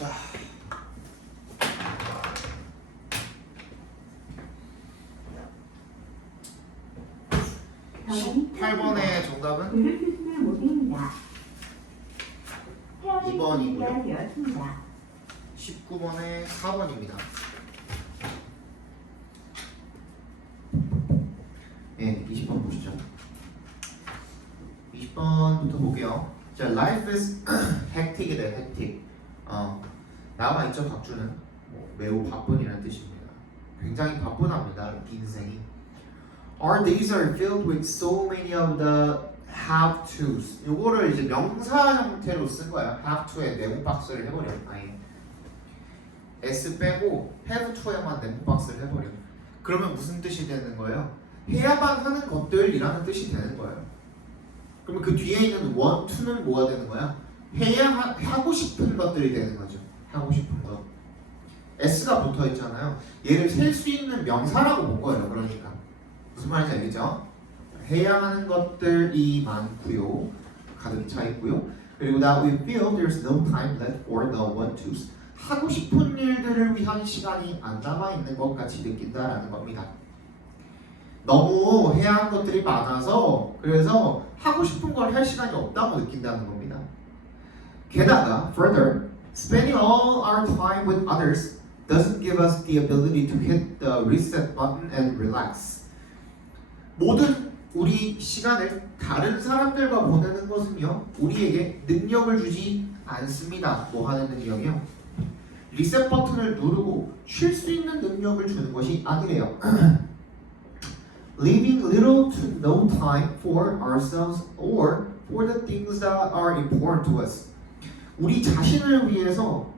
자. 18번의 정답은 블루투스 모드입니다. 2번이고요. 되었습니다. 19번의 4번입니다. 네, 20번 보시죠. 20번부터 볼게요. 자, life is hectic이래, hectic. 나와 있죠, 각주는. 매우 바쁜이라는 뜻입니다. 굉장히 바쁘답니다, 인생이. Our days are filled with so many of the have to's. 요거를 이제 명사 형태로 쓴 거야. have to에 네모 박스를 해버려. 아예 s 빼고 have to에만 네모 박스를 해버려. 그러면 무슨 뜻이 되는 거예요? 해야만 하는 것들이라는 뜻이 되는 거예요. 그러면 그 뒤에 있는 want to는 뭐가 되는 거야? 하고 싶은 것들이 되는 거죠. 하고 싶은 것. s가 붙어 있잖아요. 얘를 셀 수 있는 명사라고 본 거예요. 그러니까 무슨 말인지 알겠죠? 해야 하는 것들이 많고요. 가득 차 있고요. 그리고 that we feel there's no time left for the want to's. 하고 싶은 일들을 위한 시간이 안 남아 있는 것 같이 느낀다라는 겁니다. 너무 해야 하는 것들이 많아서 그래서 하고 싶은 걸 할 시간이 없다고 느낀다는 겁니다. 게다가 further, spending all our time with others doesn't give us the ability to hit the reset button and relax. 모든 우리 시간을 다른 사람들과 보내는 것은요, 우리에게 능력을 주지 않습니다. 뭐 하는 능력이요? 리셋 버튼을 누르고 쉴 수 있는 능력을 주는 것이 아니래요. Leaving little to no time for ourselves or for the things that are important to us. 우리 자신을 위해서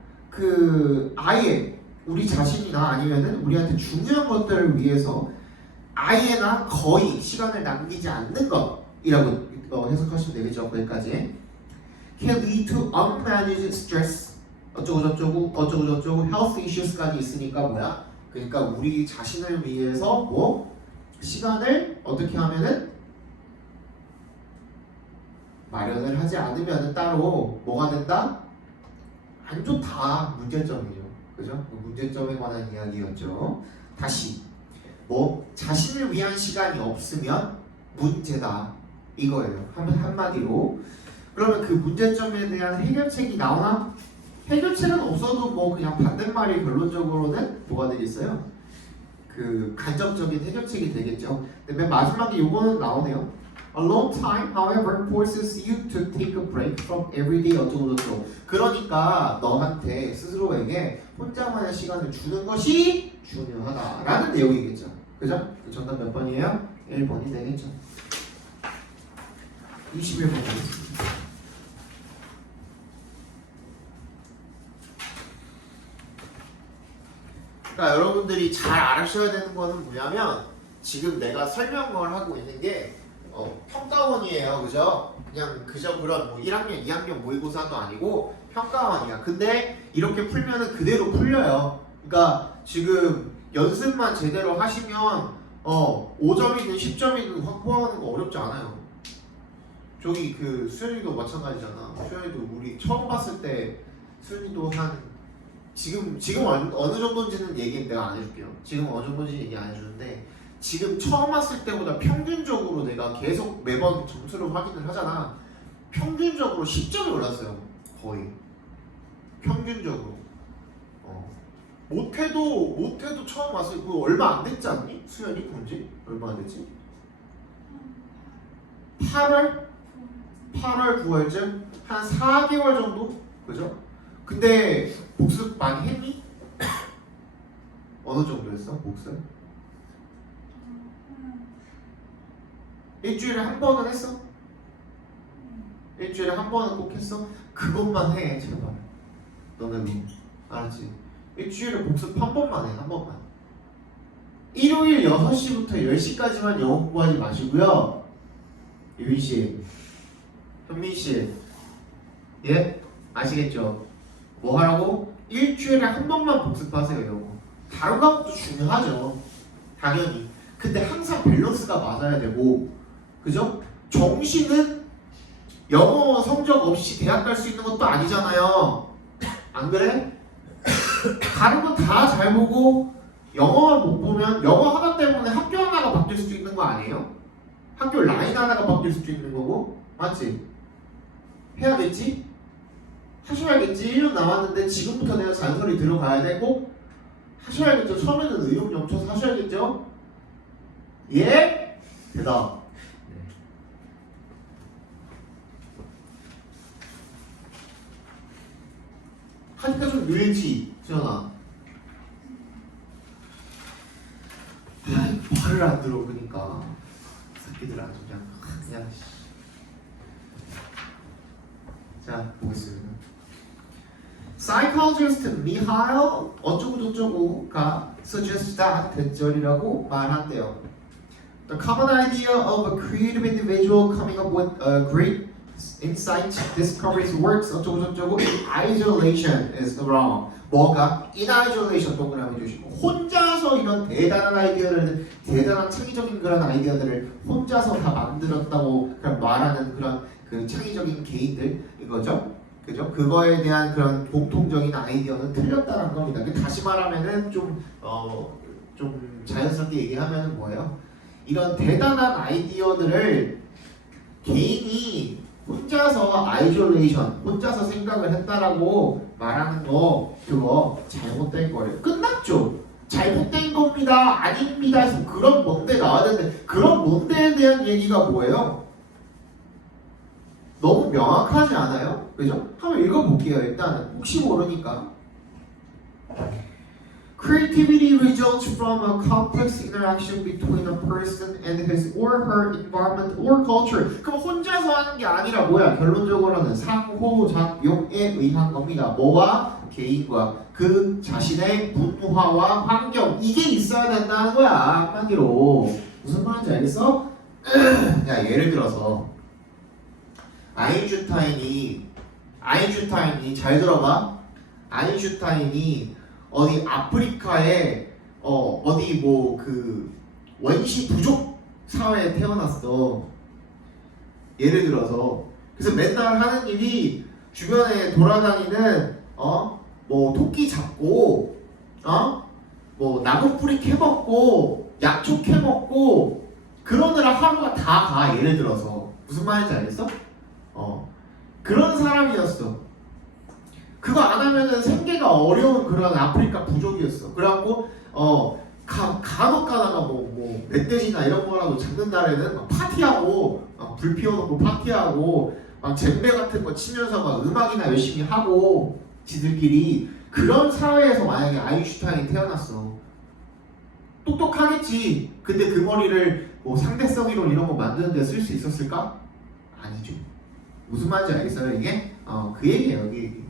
아예 우리 자신이나 아니면은 우리한테 중요한 것들을 위해서 아예나 거의 시간을 남기지 않는 것이라고 해석하시면 되겠죠. 거기까지. Can lead to unmanaged stress. 어쩌고 health issues까지 있으니까 뭐야? 그러니까 우리 자신을 위해서 시간을 어떻게 하면은 마련을 하지 않으면은 따로 뭐가 된다? 안 좋다. 문제점이죠. 그죠? 문제점에 관한 이야기였죠. 다시 자신을 위한 시간이 없으면 문제다 이거예요. 한마디로. 그러면 그 문제점에 대한 해결책이 나오나? 해결책은 없어도 그냥 반대말이 결론적으로는 뭐가 되겠어요? 간접적인 해결책이 되겠죠. 근데 맨 마지막에 요거는 나오네요. A long time, however, forces you to take a break from everyday 어쩌고저쩌고. 그러니까 너한테 스스로에게 혼자만의 시간을 주는 것이 중요하다라는 내용이겠죠. 그죠? 정답 몇 번이에요? 1번이 되겠죠. 21번 보겠습니다. 그러니까 여러분들이 잘 아셔야 되는 거는 뭐냐면 지금 내가 설명을 하고 있는 게 평가원이에요. 그죠? 그저 그런 1학년, 2학년 모의고사도 아니고 평가원이야. 근데 이렇게 풀면은 그대로 풀려요. 그러니까 지금 연습만 제대로 하시면 5점이든 10점이든 확보하는 거 어렵지 않아요. 저기 수현이도 마찬가지잖아. 수현이도 우리 처음 봤을 때 수현이도 지금 어느 정도인지는 얘기 내가 안 해줄게요. 지금 어느 정도인지 얘기 안 해주는데 지금 처음 왔을 때보다 평균적으로 내가 계속 매번 점수를 확인을 하잖아. 평균적으로 10점이 올랐어요. 거의 평균적으로. 못해도 처음 왔을 때 얼마 안 됐지 않니? 수현이 본지? 얼마 안 됐지? 8월 9월쯤? 한 4개월 정도? 그죠? 근데 복습 많이 했니? 어느 정도 했어? 복습? 일주일에 한 번은 했어? 일주일에 한 번은 꼭 했어? 그것만 해 제발. 너는 알았지? 일주일에 복습 한 번만 해. 한 번만. 일요일 6시부터 10시까지만 영어 공부하지 마시고요. 유희씨, 현민씨, 예? 아시겠죠? 뭐 하라고? 일주일에 한 번만 복습하세요. 영어. 다른 과목도 중요하죠. 당연히. 근데 항상 밸런스가 맞아야 되고, 그죠? 정시는 영어 성적 없이 대학 갈 수 있는 것도 아니잖아요. 안 그래? 다른 건 다 잘 보고 영어만 못 보면 영어 하나 때문에 학교 하나가 바뀔 수도 있는 거 아니에요? 학교 라인 하나가 바뀔 수도 있는 거고 맞지? 해야겠지? 하셔야겠지? 1년 남았는데 지금부터 내가 잔소리 들어가야 돼? 꼭 하셔야겠죠? 처음에는 의욕 넘쳐서 하셔야겠죠? 예? 대답. 하니까 좀 늘지, 수연아. 말을 안 들어, 그니까. 새끼들 아주 그냥. 자, 보겠습니다. Psychologist Mihail 어쩌고저쩌고가 suggest that 대절이라고 말한대요. The common idea of a creative individual coming up with a great insight, discoveries, works 어쩌고저쩌고 in isolation is wrong. 뭐가? in isolation 동그라미 주시고 혼자서 이런 대단한 아이디어를 대단한 창의적인 그런 아이디어들을 혼자서 다 만들었다고 그런 말하는 그런 그 창의적인 개인들 이거죠. 그죠? 그거에 대한 그런 공통적인 아이디어는 틀렸다는 겁니다. 다시 말하면은 좀 자연스럽게 얘기하면은 뭐예요? 이런 대단한 아이디어들을 개인이 혼자서 아이솔레이션, 혼자서 생각을 했다라고 말하는 거 그거 잘못된 거래요. 끝났죠? 잘못된 겁니다. 아닙니다. 해서 그런 뭔데 나와야 되는데 그런 뭔데에 대한 얘기가 뭐예요? 너무 명확하지 않아요? 그죠? 한번 읽어볼게요. 일단은 혹시 모르니까. Creativity results from a complex interaction between a person and his or her environment or culture. 그럼 혼자서 하는 게 아니라 뭐야? 결론적으로는 상호작용에 의한 겁니다. 뭐와? 개인과 그 자신의 문화와 환경 이게 있어야 된다는 거야. 한마디로 무슨 말인지 알겠어? 야 예를 들어서 아인슈타인이 잘 들어봐. 아인슈타인이 어디 아프리카에 어디 뭐 그 원시 부족 사회에 태어났어. 예를 들어서 그래서 맨날 하는 일이 주변에 돌아다니는 뭐 토끼 잡고 뭐 나무 뿌리 캐먹고 약초 캐먹고 그러느라 하루가 다 가. 예를 들어서 무슨 말인지 알겠어? 그런 사람이었어. 그거 안 하면은 생계가 어려운 그런 아프리카 부족이었어. 그래갖고 간혹 가다가 뭐 멧돼지나 이런 거라도 잡는 날에는 막 파티하고 불 피워놓고 파티하고 막 젬베 같은 거 치면서 막 음악이나 열심히 하고 지들끼리 그런 사회에서 만약에 아인슈타인이 태어났어. 똑똑하겠지. 근데 그 머리를 뭐 상대성 이론 이런 거 만드는 데 쓸 수 있었을까? 아니죠. 무슨 말인지 알겠어요 이게? 그 얘기예요. 그 얘기.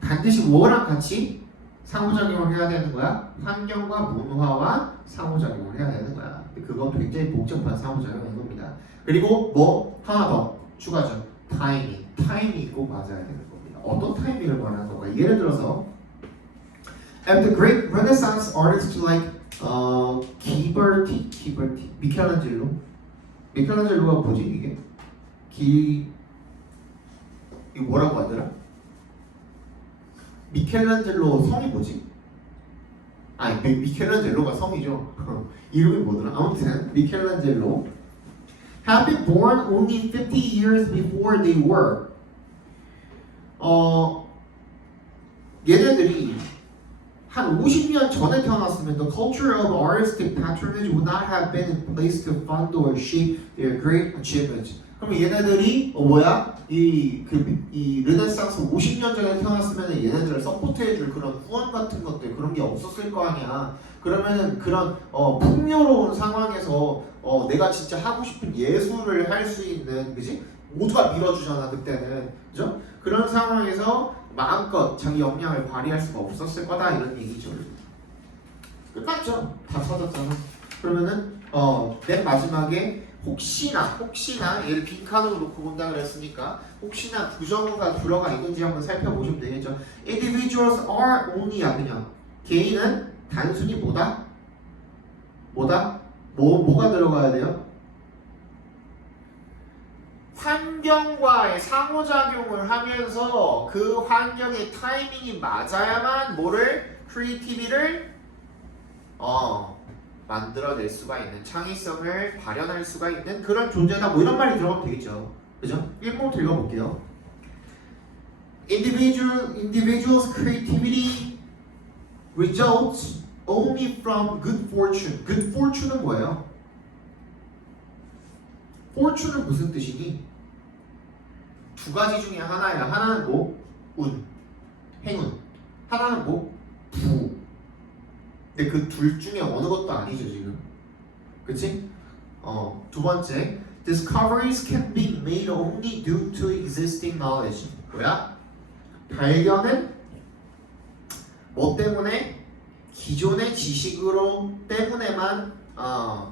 반드시 뭐랑 같이 상호작용을 해야 되는 거야? 환경과 문화와 상호작용을 해야 되는 거야. 그건 굉장히 복잡한 상호작용인 겁니다. 그리고 뭐 하나 더 추가죠. 타이밍이 꼭 맞아야 되는 겁니다. 어떤 타이밍을 말하는 건가? 예를 들어서 And the great Renaissance artists like 미켈란젤로가 뭐지 이게? 이거 뭐라고 하더라? 미켈란젤로 성이 뭐지? 미켈란젤로가 성이죠. 이름이 뭐더라? 아무튼 미켈란젤로 have been born only 50 years before they were. 얘네들이 한 50년 전에 태어났으면 the culture of artistic patronage would not have been in place to fund or shape their great achievements. 그럼 얘네들이 이 르네상스 50년 전에 태어났으면 얘네들을 서포트해줄 그런 후원 같은 것들 그런 게 없었을 거 아니야. 그러면은 그런 풍요로운 상황에서 내가 진짜 하고 싶은 예술을 할 수 있는 그지? 모두가 밀어주잖아 그때는 그죠? 그런 상황에서 마음껏 자기 역량을 발휘할 수가 없었을 거다 이런 얘기죠. 끝났죠? 다 찾았잖아. 그러면은 맨 마지막에 혹시나 얘를 빈칸으로 놓고 본다 그랬으니까 혹시나 부정어가 들어가 있는지 한번 살펴보시면 되겠죠. Individuals are only야 그냥 개인은 단순히 뭐가 들어가야 돼요? 환경과의 상호작용을 하면서 그 환경의 타이밍이 맞아야만 뭐를 크리에이티비티를 만들어낼 수가 있는 창의성을 발현할 수가 있는 그런 존재다 뭐 이런 말이 들어가면 되겠죠. 그죠? 1번부터 읽어볼게요. Individual's creativity results only from good fortune. Good fortune은 뭐예요? fortune은 무슨 뜻이니? 두 가지 중에 하나야. 하나는 뭐? 운, 행운. 하나는 뭐? 부. 근데 그 둘 중에 어느 것도 아니죠 지금. 그치? 두 번째, discoveries can be made only due to existing knowledge. 뭐야? 발견은 뭐 때문에? 기존의 지식으로 때문에만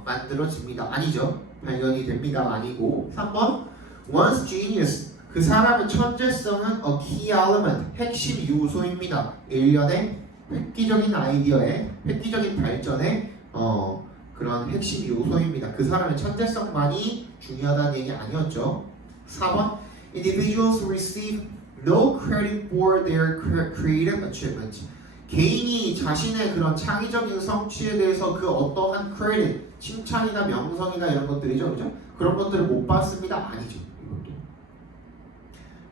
만들어집니다. 아니죠. 발견이 됩니다. 아니고. 3번, one's genius. 그 사람의 천재성은 a key element, 핵심 요소입니다. 일련의 획기적인 아이디어의 획기적인 발전의 그런 핵심 요소입니다. 그 사람의 천재성만이 중요하다는 얘기 아니었죠. 4번, individuals receive no credit for their creative achievement. 개인이 자신의 그런 창의적인 성취에 대해서 그 어떠한 크레딧, 칭찬이나 명성이나 이런 것들이죠, 그죠? 그런 것들을 못 받습니다. 아니죠. 이것도.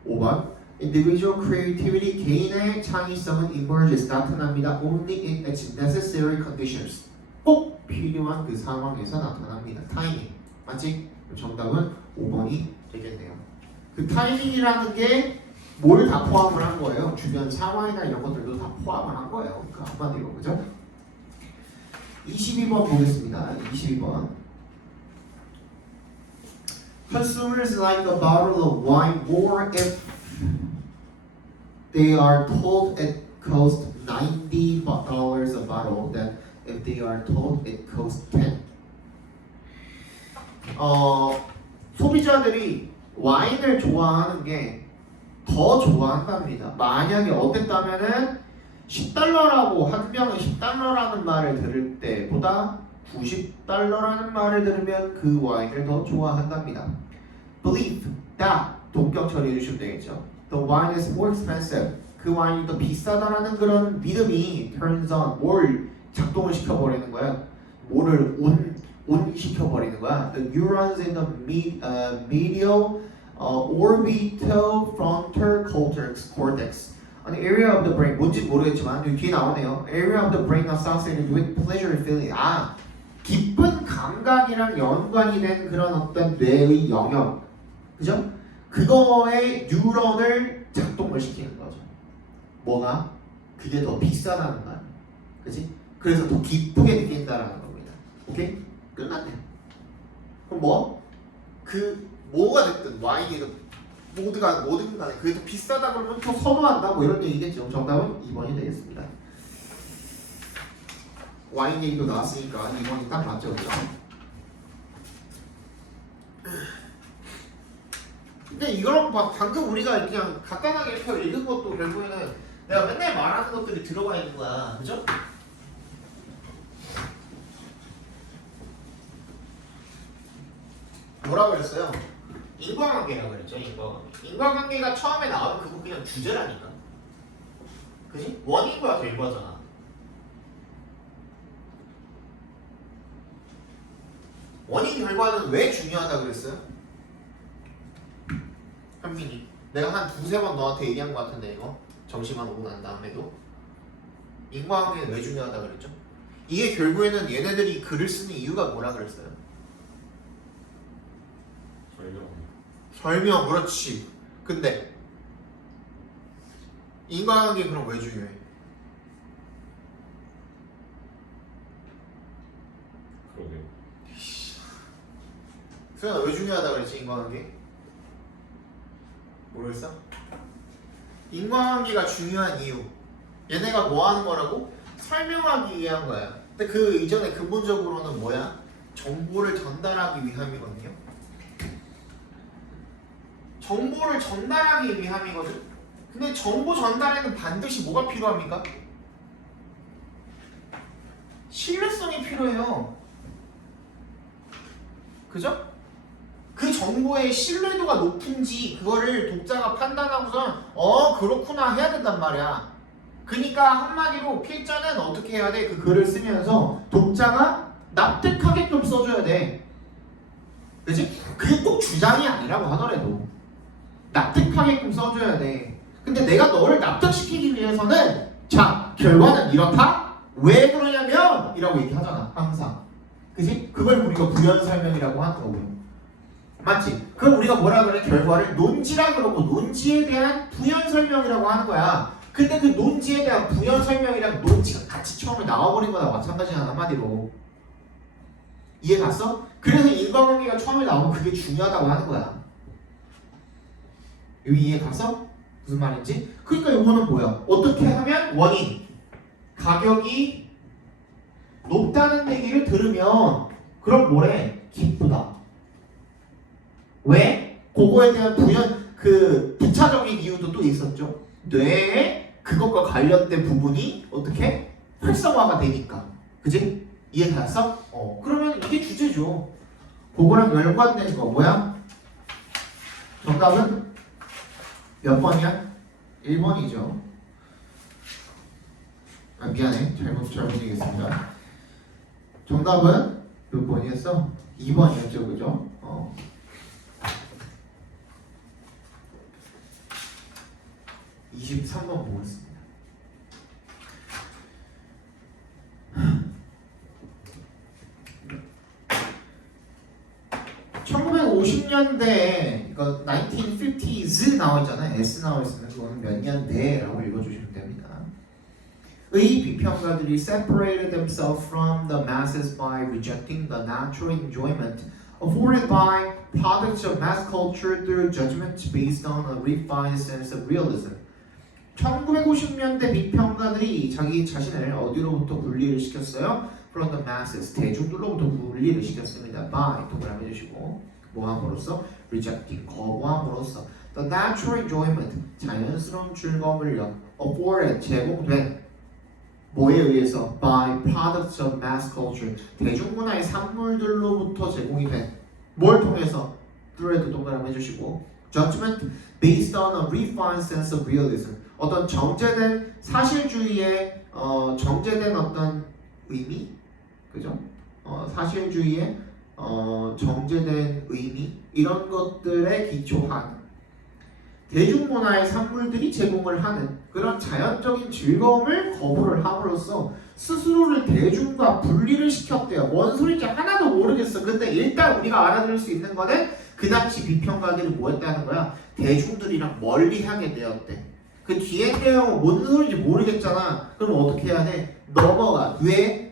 5번, individual creativity, 개인의 창의성은 emerges, 나타납니다. only in its necessary conditions. 꼭 필요한 그 상황에서 나타납니다. 타이밍. 맞지? 정답은 5번이 되겠네요. 그 타이밍이라는 게 뭘 다 포함을 한 거예요? 주변 상황이나 이런 것들도 다 포함을 한 거예요. 그 한마디로, 그죠? 22번 보겠습니다. 22번. Consumers like a bottle of wine more if they are told it costs $90 a bottle than if they are told it costs 10. 소비자들이 와인을 좋아하는 게 더 좋아한답니다. 만약에 어땠다면은 10달러라고 한 병에 10달러라는 말을 들을 때보다 90달러라는 말을 들으면 그 와인을 더 좋아한답니다. Believe that 동격 처리해 주시면 되겠죠. The wine is more expensive. 그 와인이 더 비싸다라는 그런 믿음이 turns on 뭘 작동을 시켜버리는 거야. 뭐를 온 시켜버리는 거야. The neurons in the medial orbitofrontal cortex, an area of the brain. 뭔지 모르겠지만 여기 뒤에 나오네요. Area of the brain associated with pleasure feeling. 기쁜 감각이랑 연관이 된 그런 어떤 뇌의 영역, 그죠? 그거의 뉴런을 작동을 시키는 거죠. 뭐가? 그게 더 비싸다는 말, 그지? 그래서 더 기쁘게 느낀다라는 겁니다. 오케이? 끝났네. 그럼 뭐? 뭐가 됐든 와인이든 모든 간에 그게 더 비싸다 그러면 더 선호한다 뭐 이런 얘기겠죠. 정답은 2번이 되겠습니다. 와인 얘기도 나왔으니까 2번이 딱 맞죠, 그죠? 근데 이거랑 방금 우리가 그냥 간단하게 이렇게 읽은 것도 결국에는 내가 맨날 말하는 것들이 들어가 있는 거야, 그죠? 뭐라고 그랬어요? 인과관계라고 그랬죠. 인과관계가 처음에 나오면 그거 그냥 주제라니까. 그지? 원인과 결과잖아. 원인 결과는 왜 중요하다 그랬어요? 현민이, 내가 한 두세 번 너한테 얘기한 것 같은데 이거 점심만 오고 난 다음에도 인과관계는 왜 중요하다 그랬죠? 이게 결국에는 얘네들이 글을 쓰는 이유가 뭐라 그랬어요? 설명, 그렇지. 근데 인과관계 그럼 왜 중요해? 그러게. 수연아 왜 중요하다 그랬지 인과관계? 모르겠어? 인과관계가 중요한 이유, 얘네가 뭐 하는 거라고? 설명하기 위한 거야. 근데 그 이전에 근본적으로는 뭐야? 정보를 전달하기 위함이거든요. 정보를 전달하기 위함이거든. 근데 정보 전달에는 반드시 뭐가 필요합니까? 신뢰성이 필요해요. 그죠? 그 정보의 신뢰도가 높은지 그거를 독자가 판단하고선 그렇구나 해야 된단 말이야. 그러니까 한마디로 필자는 어떻게 해야 돼? 그 글을 쓰면서 독자가 납득하게끔 써줘야 돼. 그치? 그게 꼭 주장이 아니라고 하더라도 납득하게끔 써줘야 돼. 근데 내가 너를 납득시키기 위해서는 자, 결과는 이렇다? 왜 그러냐면 이라고 얘기하잖아 항상. 그치? 그걸 우리가 부연 설명이라고 하는 거고요. 맞지? 그럼 우리가 뭐라 그래? 결과를 논지라 그러고 논지에 대한 부연 설명이라고 하는 거야. 근데 그 논지에 대한 부연 설명이랑 논지가 같이 처음에 나와버린 거나 마찬가지야 한마디로. 이해 갔어? 그래서 인과관계가 처음에 나오면 그게 중요하다고 하는 거야. 여기 이해 갔어? 무슨 말인지? 그러니까 이거는 뭐야? 어떻게 하면 원인 가격이 높다는 얘기를 들으면 그럼 뭐래? 기쁘다. 왜? 그거에 대한 부연 그 부차적인 이유도 또 있었죠. 뇌에 그것과 관련된 부분이 어떻게 활성화가 되니까. 그지? 이해 갔어? 그러면 이게 주제죠. 그거랑 연관된 거 뭐야? 정답은 몇 번이야? 1번이죠. 미안해. 잘못 얘기했습니다. 정답은 몇 번이었어? 2번이었죠. 그죠? 23번 보고 있습니다. 1950년대 이거 1950s 나와 있잖아요. S 나와 있으면 그거는 몇 년대라고 읽어주시면 됩니다. 의 비평가들이 separated themselves from the masses by rejecting the natural enjoyment afforded by products of mass culture through judgment based on a refined sense of realism. 1950년대 비평가들이 자기 자신을 어디로부터 분리를 시켰어요? From the masses, 대중들로부터 분리를 시켰습니다. By, 동그라미 해주시고 뭐함으로써? Rejecting, 거부함으로써 The natural enjoyment, 자연스러운 즐거움을요 afforded, 제공된 뭐에 의해서? By products of mass culture, 대중문화의 산물들로부터 제공이 된 뭘 통해서? Through 동그라미 해주시고 Judgment based on a refined sense of realism, 어떤 정제된 사실주의의 정제된 어떤 의미, 그죠? 사실주의의 정제된 의미 이런 것들에 기초한 대중문화의 산물들이 제공을 하는 그런 자연적인 즐거움을 거부를 함으로써 스스로를 대중과 분리를 시켰대요. 뭔 소리인지 하나도 모르겠어. 근데 일단 우리가 알아들을 수 있는 거는 그 당시 비평가들이 뭐 했다는 거야? 대중들이랑 멀리하게 되었대. 그 뒤에 내용은 뭔 소리인지 모르겠잖아. 그럼 어떻게 해야 돼? 넘어가. 왜?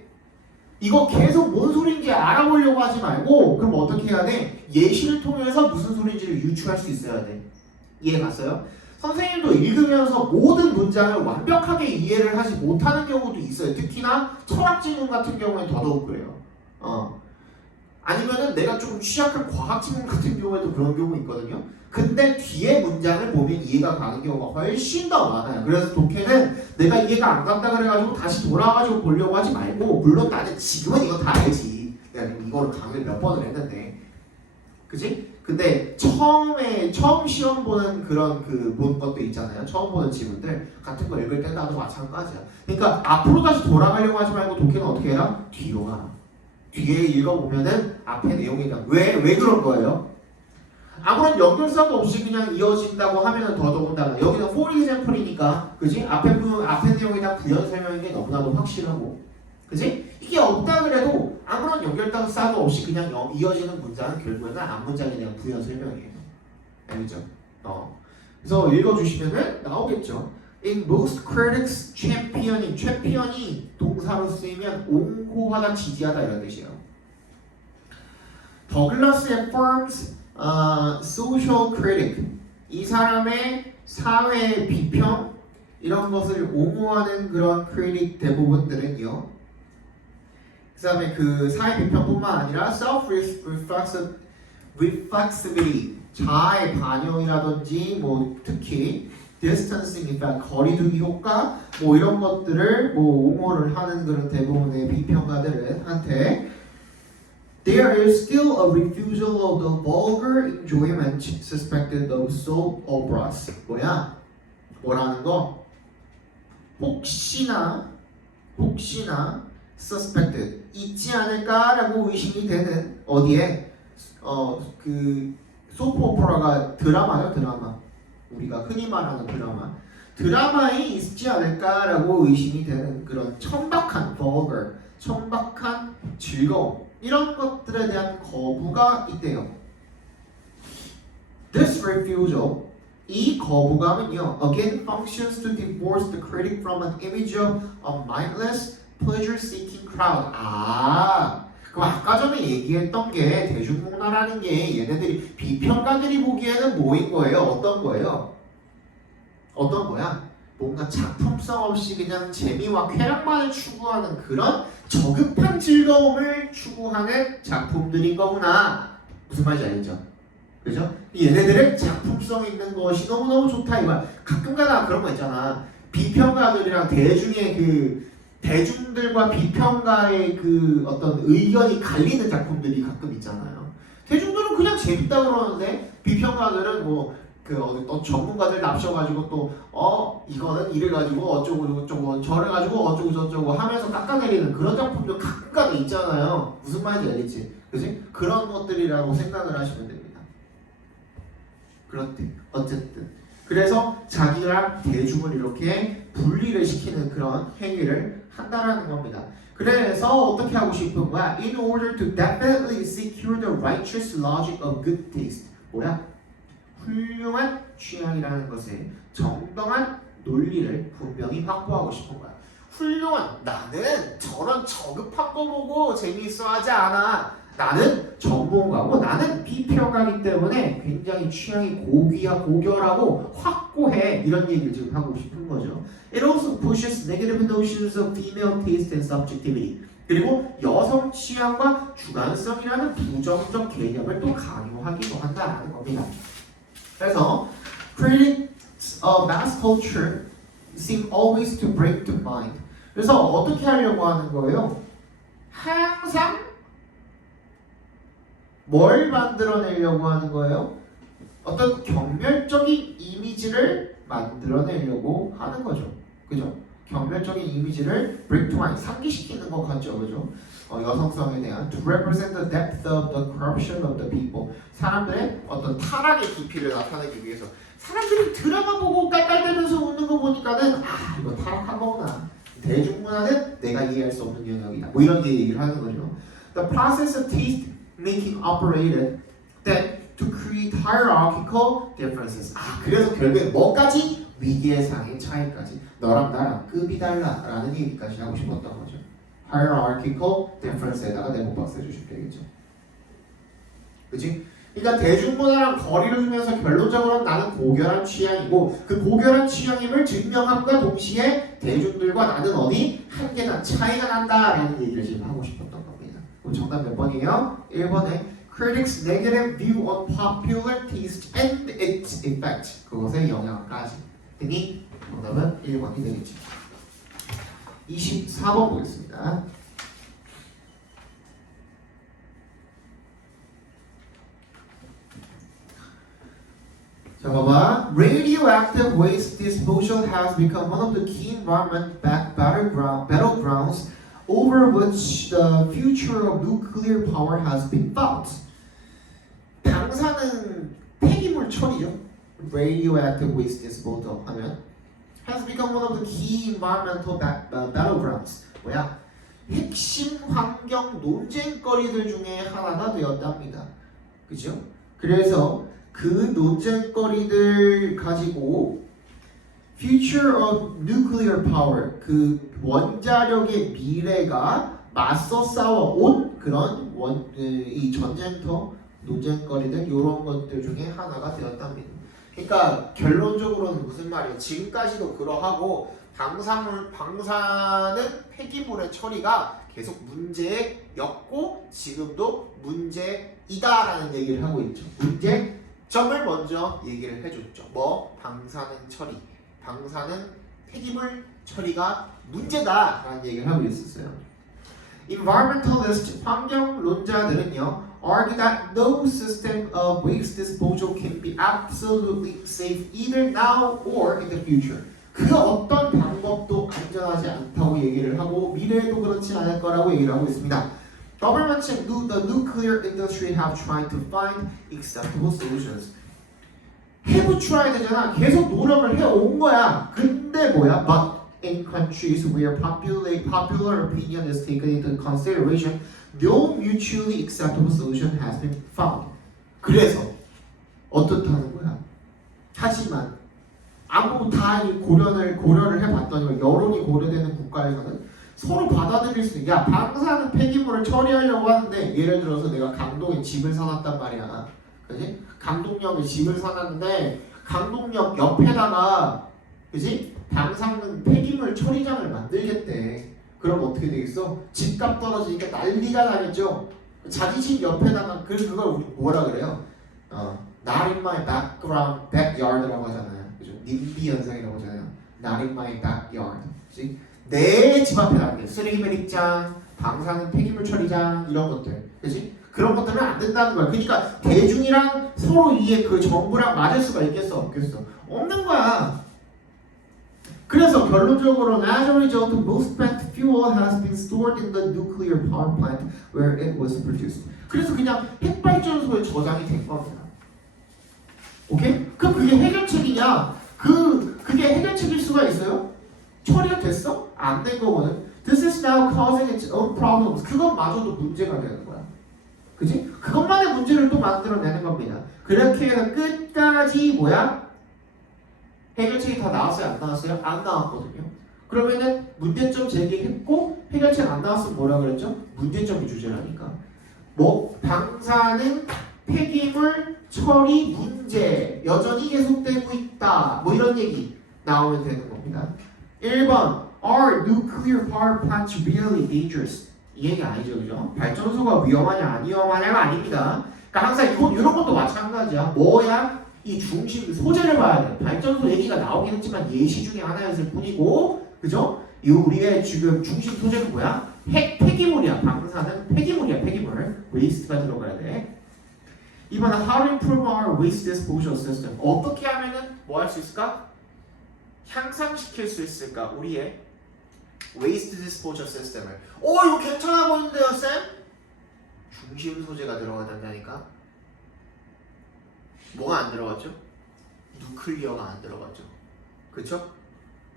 이거 계속 뭔 소리인지 알아보려고 하지 말고 그럼 어떻게 해야 돼? 예시를 통해서 무슨 소리인지를 유추할 수 있어야 돼. 이해 갔어요? 선생님도 읽으면서 모든 문장을 완벽하게 이해를 하지 못하는 경우도 있어요. 특히나 철학 지문 같은 경우엔 더더욱 그래요. 아니면은 내가 좀 취약한 과학 지문 같은 경우에도 그런 경우 있거든요. 근데 뒤에 문장을 보면 이해가 가는 경우가 훨씬 더 많아요. 그래서 독해는 내가 이해가 안 간다 그래가지고 다시 돌아가지고 보려고 하지 말고, 물론 나는 지금은 이거 다 알지. 내가 이거를 강의를 몇 번을 했는데, 그치? 근데 처음 시험 보는 그런 본 것도 있잖아요. 처음 보는 지문들 같은 거 읽을 때 나도 마찬가지야. 그러니까 앞으로 다시 돌아가려고 하지 말고 독해는 어떻게 해라? 뒤로 가. 뒤에 읽어보면은 앞에 내용이 왜 그런 거예요? 아무런 연결성도 없이 그냥 이어진다고 하면은 더더군다나 여기는 for example이니까, 그지? 앞에 내용에 대한 부연 설명인 게 너무나도 확실하고, 그지? 이게 없다 그래도 아무런 연결성도 없이 그냥 이어지는 문장은 결국에는 앞문장에 대한 부연 설명이에요. 알겠죠? 그래서 읽어주시면은 나오겠죠. In most critics, champion이 동사로 쓰이면 옹호하다, 지지하다 이런 뜻이에요. 더글라스 firm's social critic, 이 사람의 사회 비평 이런 것을 옹호하는 그런 critic 대부분들은요. 그 다음에 그 사회 비평뿐만 아니라 self-reflexivity, 자아의 반영이라든지 뭐 특히 distancing effect, 거리두기 효과 뭐 이런 것들을 뭐 옹호를 하는 그런 대부분의 비평가들한테 there is still a refusal of the vulgar enjoyment suspected of soap operas. 뭐라는 거? 혹시나 suspected 있지 않을까라고 의심이 되는 어디에 그 소프 오퍼라가 드라마요, 드라마. 우리가 흔히 말하는 드라마에 있지 않을까라고 의심이 되는 그런 천박한 vulgar, 천박한 즐거움 이런 것들에 대한 거부가 있대요. This refusal, 이 거부감은요, again functions to divorce the critic from an image of a mindless, pleasure-seeking crowd. 그럼 아까 전에 얘기했던 게 대중문화라는 게 얘네들이 비평가들이 보기에는 뭐인 거예요? 어떤 거예요? 어떤 거야? 뭔가 작품성 없이 그냥 재미와 쾌락만을 추구하는 그런 저급한 즐거움을 추구하는 작품들인 거구나. 무슨 말인지 알겠죠? 그죠? 얘네들의 작품성 있는 것이 너무너무 좋다 이거야. 가끔가다 그런 거 있잖아. 비평가들이랑 대중들과 비평가의 그 어떤 의견이 갈리는 작품들이 가끔 있잖아요. 대중들은 그냥 재밌다 그러는데 비평가들은 또 전문가들 납셔가지고 또 이거는 이래가지고 어쩌고 저쩌고 저래가지고 어쩌고 저쩌고 하면서 깎아내리는 그런 작품도 가끔가다 있잖아요. 무슨 말인지 알겠지? 그지? 그런 것들이라고 생각을 하시면 됩니다. 그렇대. 어쨌든 그래서 자기랑 대중을 이렇게 분리를 시키는 그런 행위를 한다라는 겁니다. 그래서 어떻게 하고 싶은 거야? In order to definitely secure the righteous logic of good taste. 훌륭한 취향이라는 것에 정당한 논리를 분명히 확보하고 싶은 거야. 훌륭한, 나는 저런 저급한 거 보고 재미있어 하지 않아. 나는 전문가고 나는 비평가이기 때문에 굉장히 취향이 고결하고 확고해. 이런 얘기를 지금 하고 싶은 거죠. It also pushes negative notions of female taste and subjectivity. 그리고 여성 취향과 주관성이라는 부정적 개념을 또 강요하기도 한다는 겁니다. 그래서 critics of mass culture seem always to break the mind. 그래서 어떻게 하려고 하는 거예요? 항상 뭘 만들어내려고 하는 거예요? 어떤 경멸적인 이미지를 만들어내려고 하는 거죠. 그죠? 경멸적인 이미지를 break to mind, 상기시키는 것 같죠. 그죠? 여성성에 대한 to represent the depth of the corruption of the people. 사람들의 어떤 타락의 깊이를 나타내기 위해서 사람들이 드라마 보고 깔깔대면서 웃는 거 보니까는 이거 타락한 거구나. 대중문화는 내가 이해할 수 없는 영역이다. 이런 게 얘기를 하는 거죠. The process of taste making operated then to create hierarchical differences. 그래서 결국에 뭐까지? 위계상의 차이까지. 너랑 나랑 급이 달라라는 얘기까지 하고 싶었던 거죠. hierarchical difference에다가 네모박스 해주시면 되겠죠. 그치? 그러니까 대중문화랑 거리를 두면서 결론적으로 나는 고결한 취향이고 그 고결한 취향임을 증명함과 동시에 대중들과 나는 어디? 한 계단 차이가 난다라는 얘기를 지금 하고 싶었던 겁니다. 그럼 정답 몇 번이에요? 1번에 critics' negative view on popular taste and its effect. 그것의 영향까지. 등이 정답은 1번이 되겠죠. 24번 보겠습니다. 자, 봐봐. Radioactive waste disposal has become one of the key environment battlegrounds over which the future of nuclear power has been fought. 방사능 폐기물 처리죠. Radioactive waste disposal 하면 has become one of the key environmental battlegrounds. 핵심 환경 논쟁거리들 중에 하나가 되었답니다. 그죠? 그래서 그 논쟁거리들 가지고 Future of Nuclear Power, 그 원자력의 미래가 맞서 싸워온 그런 이 전쟁터 논쟁거리들 이런 것들 중에 하나가 되었답니다. 그러니까 결론적으로는 무슨 말이에요? 지금까지도 그러하고 방사는 폐기물의 처리가 계속 문제였고 지금도 문제이다라는 얘기를 하고 있죠. 문제점을 먼저 얘기를 해줬죠. 방사능 처리, 방사능 폐기물 처리가 문제다라는 얘기를 하고 있었어요. Environmentalist 환경론자들은요 argue that no system of waste disposal can be absolutely safe either now or in the future. 그 어떤 방법도 안전하지 않다고 얘기를 하고 미래에도 그렇지 않을 거라고 얘기를 하고 있습니다. Governments and the nuclear industry have tried to find acceptable solutions. have tried 되잖아. 계속 노력을 해온 거야. 근데 뭐야? But in countries where popular opinion is taken into consideration, no mutually acceptable solution has been found. 그래서 어떻다는 거야? 하지만 아무 다 고려를 해봤더니 여론이 고려되는 국가에서는 서로 받아들일 수 있는 야 방사능 폐기물을 처리하려고 하는데 예를 들어서 내가 강동에 집을 사놨단 말이야. 그지? 강동역에 집을 사놨는데 강동역 옆에다가 그지? 방사능 폐기물 처리장을 만들겠대. 그럼 어떻게 되겠어? 집값 떨어지니까 난리가 나겠죠. 자기 집 옆에다가 그걸 우리 뭐라 그래요? Not in my backyard라고 하잖아요. 그죠? 님비 현상이라고 하잖아요. Not in my backyard. 그치? 내 집 앞에 나게 쓰레기 매립장, 방사능 폐기물 처리장 이런 것들, 그렇지? 그런 것들은 안 된다는 거야. 그러니까 대중이랑 서로 이해 그 정부랑 맞을 수가 있겠어, 없겠어? 없는 거야. 그래서 결론적으로 as a result, most spent fuel has been stored in the nuclear power plant where it was produced. 그래서 그냥 핵발전소에 저장이 된 겁니다. 오케이? 그럼 그게 해결책이냐? 그게 해결책일 수가 있어요? 처리가 됐어? 안 된 거거든. This is now causing its own problems. 그것마저도 문제가 되는 거야. 그지? 그것만의 문제를 또 만들어내는 겁니다. 그렇게 해서 끝까지 뭐야? 해결책이 다 나왔어요? 안 나왔어요? 안 나왔거든요. 그러면은 문제점 제기했고 해결책 안 나왔으면 뭐라 그랬죠? 문제점이 주제라니까. 뭐 방사능 폐기물 처리 문제 여전히 계속되고 있다. 뭐 이런 얘기 나오면 되는 겁니다. 1번 Are nuclear power plants really dangerous? 이 얘기 아니죠, 그죠? 발전소가 위험하냐 안 위험하냐가 아닙니다. 그러니까 항상 이런 것도 마찬가지야. 뭐야? 이 중심 소재를 봐야 돼. 발전소 얘기가 나오긴 했지만 예시 중에 하나였을 뿐이고, 그죠? 이 우리의 지금 중심 소재는 뭐야? 폐기물이야. 방사능 폐기물이야. 폐기물. waste가 들어가야 돼. 이번엔 how to improve our waste disposal system. 어떻게 하면은 뭐 할 수 있을까? 향상시킬 수 있을까? 우리의 waste disposal system을. 이거 괜찮아 보이는데요, 쌤? 중심 소재가 들어가단다니까. 뭐가 안 들어갔죠? 누클리어가 안 들어갔죠. 그쵸?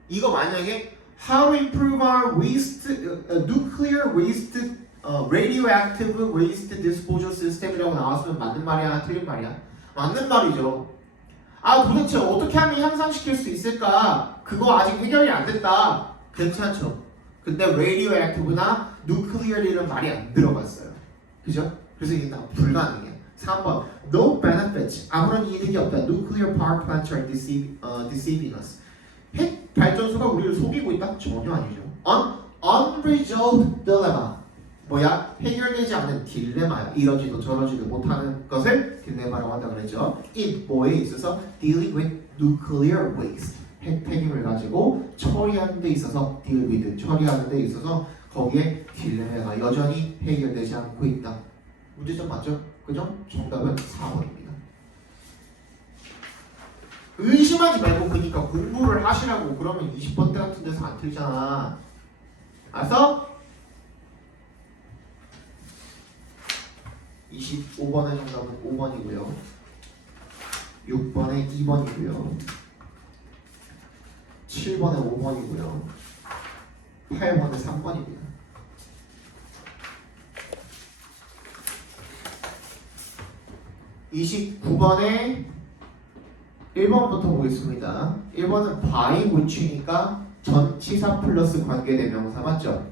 이거 만약에 how to improve our waste, nuclear waste, radioactive waste disposal system이라고 나왔으면 맞는 말이야, 틀린 말이야? 맞는 말이죠. 도대체 어떻게 하면 향상시킬 수 있을까? 그거 아직 해결이 안 됐다. 괜찮죠? 근데 radioactive나 nuclear 이런 말이 안 들어갔어요. 그죠? 그래서 이게 불가능해. 3번 No benefits. 아무런 이득이 없다. Nuclear power plants are deceiving us. 핵 발전소가 우리를 속이고 있다? 전혀 아니죠. Unresolved dilemma. 뭐야? 해결되지 않는 딜레마야. 이러지도 저러지도 못하는 것을 딜레마라고 한다 그랬죠. 이 뭐에 있어서 dealing with nuclear waste. 핵 폐기물 가지고 처리하는 데 있어서 deal with 처리하는 데 있어서 거기에 딜레마가 여전히 해결되지 않고 있다. 문제점 맞죠? 그죠? 정답은 4번입니다. 의심하지 말고 그러니까 공부를 하시라고. 그러면 20번대 같은 데서 안 틀잖아. 알았어? 25번의 정답은 5번이고요. 6번에 2번이고요. 7번에 5번이고요. 8번에 3번입니다. 29번에 1번부터 보겠습니다. 1번은 by which니까 전치사 플러스 관계대명사 맞죠?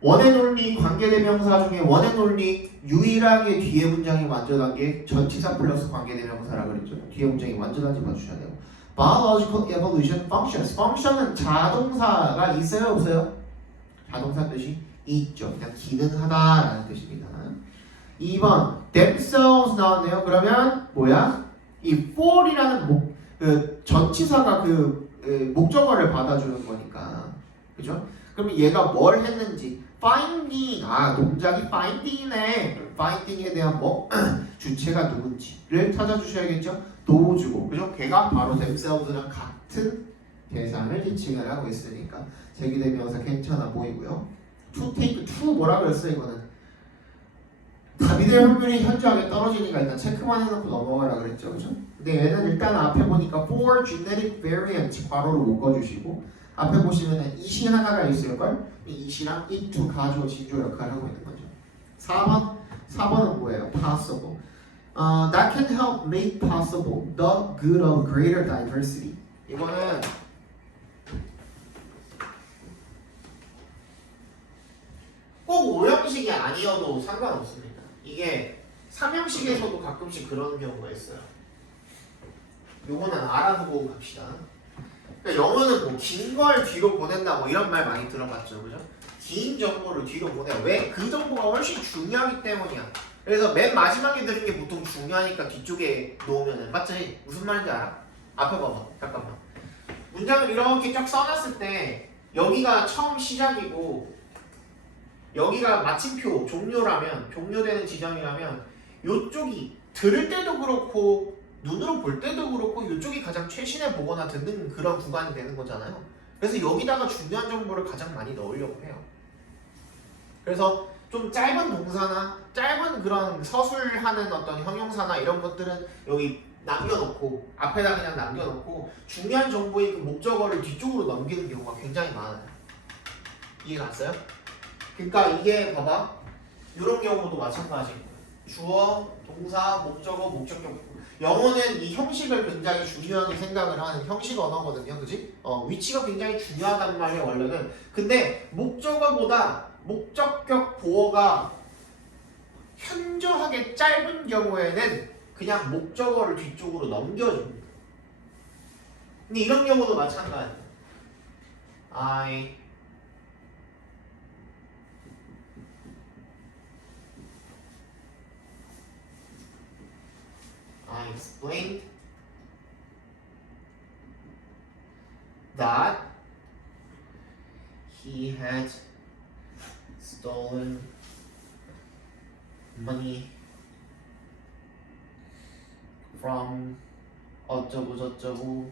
원의 논리 관계대명사 중에 원의 논리 유일하게 뒤에 문장이 완전한 게 전치사 플러스 관계대명사라 그랬죠. 뒤에 문장이 완전한지 봐주셔야 돼요. Biological evolution functions. function은 자동사가 있어요, 없어요? 자동사 뜻이 있죠. 그냥 기능하다라는 뜻입니다. 2번 themselves 나왔네요. 그러면 뭐야? 이 for이라는 전치사가 목적어를 받아주는 거니까, 그죠? 그럼 얘가 뭘 했는지 finding 동작이 finding이네. finding에 대한 뭐 주체가 누군지를 찾아주셔야겠죠. 도우주고 그죠? 걔가 바로 themselves랑 같은 대상을 지칭을 하고 있으니까 제기대명사 괜찮아 보이고요. to take to 뭐라 그랬어요 이거는? 답이 될 확률이 현저하게 떨어지니까 일단 체크만 해놓고 넘어가라 그랬죠, 그죠? 근데 얘는 일단 앞에 보니까 for genetic variant 괄호로 묶어주시고 앞에 보시면은 it이 하나가 있을걸? 이 it이랑 it to 가조 진조 역할을 하고 있는 거죠. 4번은 뭐예요? possible. That can help make possible the good of greater diversity. 이거는 꼭 5형식이 아니어도 상관없습니다. 이게 3형식에서도 가끔씩 그런 경우가 있어요. 요거는 알아두고 갑시다. 그러니까 영어는 뭐 긴 걸 뒤로 보낸다 뭐 이런 말 많이 들어봤죠, 그죠? 긴 정보를 뒤로 보내. 왜? 그 정보가 훨씬 중요하기 때문이야. 그래서 맨 마지막에 들은 게 보통 중요하니까 뒤쪽에 놓으면은 맞지? 무슨 말인지 알아? 앞에 봐봐. 잠깐만. 문장을 이렇게 쫙 써놨을 때 여기가 처음 시작이고 여기가 마침표 종료라면 종료되는 지점이라면 요쪽이 들을 때도 그렇고 눈으로 볼 때도 그렇고 요쪽이 가장 최신에 보거나 듣는 그런 구간이 되는 거잖아요. 그래서 여기다가 중요한 정보를 가장 많이 넣으려고 해요. 그래서 좀 짧은 동사나 짧은 그런 서술하는 어떤 형용사나 이런 것들은 여기 남겨놓고 앞에다 그냥 남겨놓고 중요한 정보의 그 목적어를 뒤쪽으로 넘기는 경우가 굉장히 많아요. 이해 갔어요? 그러니까 이게 봐봐 이런 경우도 마찬가지고 주어, 동사, 목적어, 목적격. 영어는 이 형식을 굉장히 중요하게 생각을 하는 형식 언어거든요, 그지? 위치가 굉장히 중요하단 말이에요 원래는. 근데 목적어보다 목적격 보어가 현저하게 짧은 경우에는 그냥 목적어를 뒤쪽으로 넘겨줍니다. 근데 이런 경우도 마찬가지예요. I explained that he had stolen money from 어쩌고 저쩌고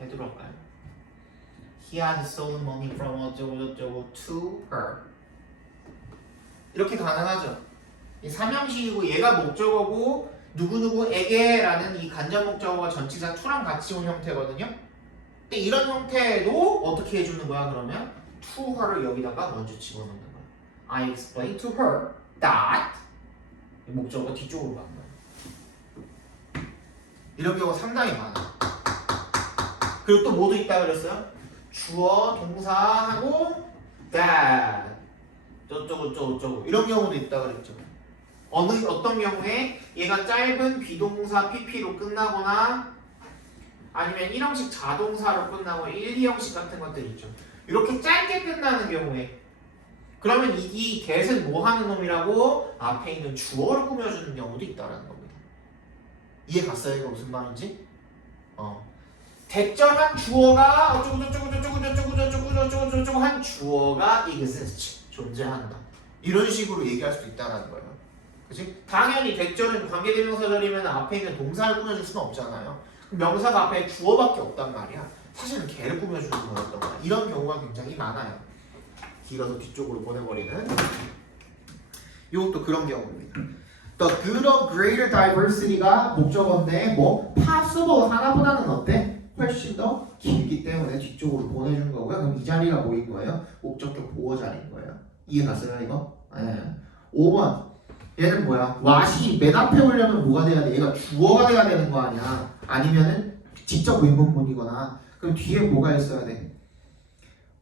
해두랄까요? He had stolen money from 어쩌고 저쩌고 to her. 이렇게 가능하죠. 이 삼형식이고 얘가 목적어고 누구누구에게라는 이 간접 목적어가 전치사 to랑 같이 온 형태거든요. 근데 이런 형태도 어떻게 해주는 거야 그러면? to her를 여기다가 먼저 집어넣는 거야. I explained to her that 목적어가 뒤쪽으로 간 거야. 이런 경우가 상당히 많아. 그리고 또 뭐도 있다 그랬어요? 주어, 동사하고 that 저쩌고 이런 경우도 있다 그랬죠. 어떤 경우에 얘가 짧은 비동사 PP로 끝나거나 아니면 1형식 자동사로 끝나고 1, 2형식 같은 것들 있죠. 이렇게 짧게 끝나는 경우에 그러면 이 get은 뭐 하는 놈이라고? 앞에 있는 주어를 꾸며주는 경우도 있다라는 겁니다. 이해 갔어요? 이거 무슨 말인지? 대절한 주어가 어쩌고 한 주어가 exist 존재한다. 이런 식으로 얘기할 수도 있다는 거예요. 그치? 당연히 대절은 관계대명사절이면 앞에 있는 동사를 꾸며줄 수는 없잖아요. 명사가 앞에 주어밖에 없단 말이야. 사실은 걔를 꾸며주는 거였던 거야. 이런 경우가 굉장히 많아요. 길어서 뒤쪽으로 보내버리는. 이것도 그런 경우입니다. The good of greater diversity가 목적어인데 뭐 possible 하나보다는 어때? 훨씬 더 길기 때문에 뒤쪽으로 보내준 거고요. 그럼 이 자리가 뭐인 거예요? 목적격 보호 자리인 거예요. 이해 갔어요 이거? 네. 5번 얘는 뭐야? what이 맨 앞에 오려면 뭐가 돼야 돼? 얘가 주어가 돼야 되는 거 아니야? 아니면은 직접 의문문이거나 그럼 뒤에 뭐가 있어야 돼?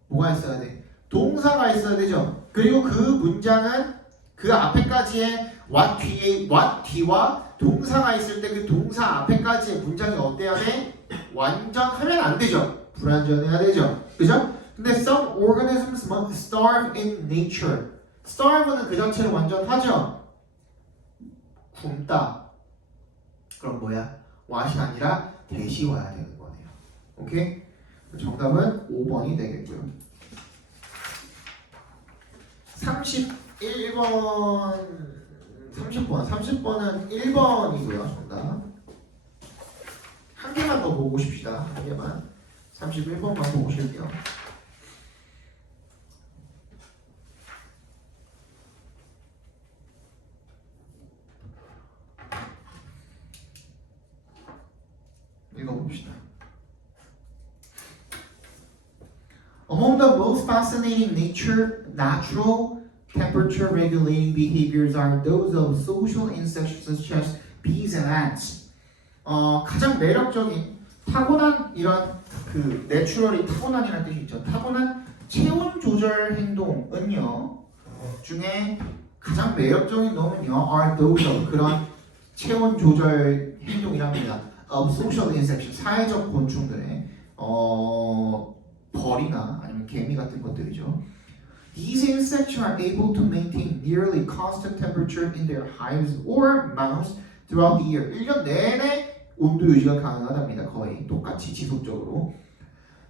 뭐가 있어야 돼? 동사가 있어야 되죠. 그리고 그 문장은 그 앞에까지의 what 뒤와 동사가 있을 때 그 동사 앞에까지의 문장이 어때야 돼? 완전하면 안 되죠. 불완전해야 되죠. 그죠? 근데 some organisms must starve in nature. starve는 그 자체로 완전하죠. 굶다. 그럼 뭐야? what이 아니라 대시 와야 되는 거네요. 오케이? 정답은 5번이 되겠고요. 30번은 1번이고요. 정답. 한 개만 더 보고 싶시다. 한 개만. 31번만 보고 싶게요. 읽어봅시다. Among the most fascinating natural temperature regulating behaviors are those of social insects such as bees and ants. 가장 매력적인 타고난 이런 그 내추럴이 타고난이라는 뜻이 있죠. 타고난 체온 조절 행동은요 중에 가장 매력적인 놈은요 are those of 그런 체온 조절 행동이랍니다. of social insects 사회적 곤충들의 벌이나 아니면 개미 같은 것들이죠. These insects are able to maintain nearly constant temperature in their hives or mounds throughout the year. 1년 내내 온도 유지가 가능하답니다. 거의 똑같이 지속적으로.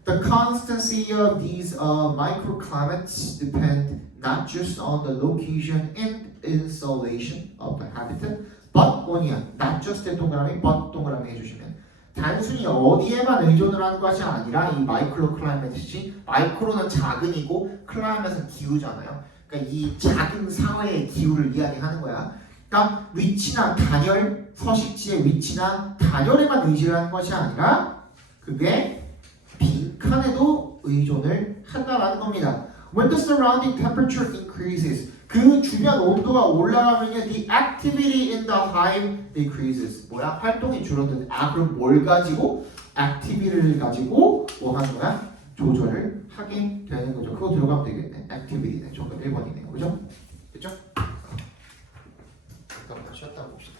The constancy of these microclimates depend not just on the location and insulation of the habitat, but on이야. not just의 동그라미, but 동그라미 해주시면 단순히 어디에만 의존을 하는 것이 아니라 이 마이크로 클라이밋이 마이크로는 작은이고 클라이밋은 기후잖아요. 그러니까 이 작은 사회의 기후를 이야기하는 거야. 그러니까 위치나 단열, 서식지의 위치나 단열에만 의지를 하는 것이 아니라 그게 빈칸에도 의존을 한다라는 겁니다. When the surrounding temperature increases, 그 주변 온도가 올라가면요, the activity in the hive decreases. 뭐야? 활동이 줄어드는. 그럼 뭘 가지고? activity를 가지고 뭐 하는 거야? 조절을 하게 되는 거죠. 그거 들어가면 되겠네. activity네. 정답 1번이네요. 그죠? 됐죠? 잠깐만 쉬었다 봅시다.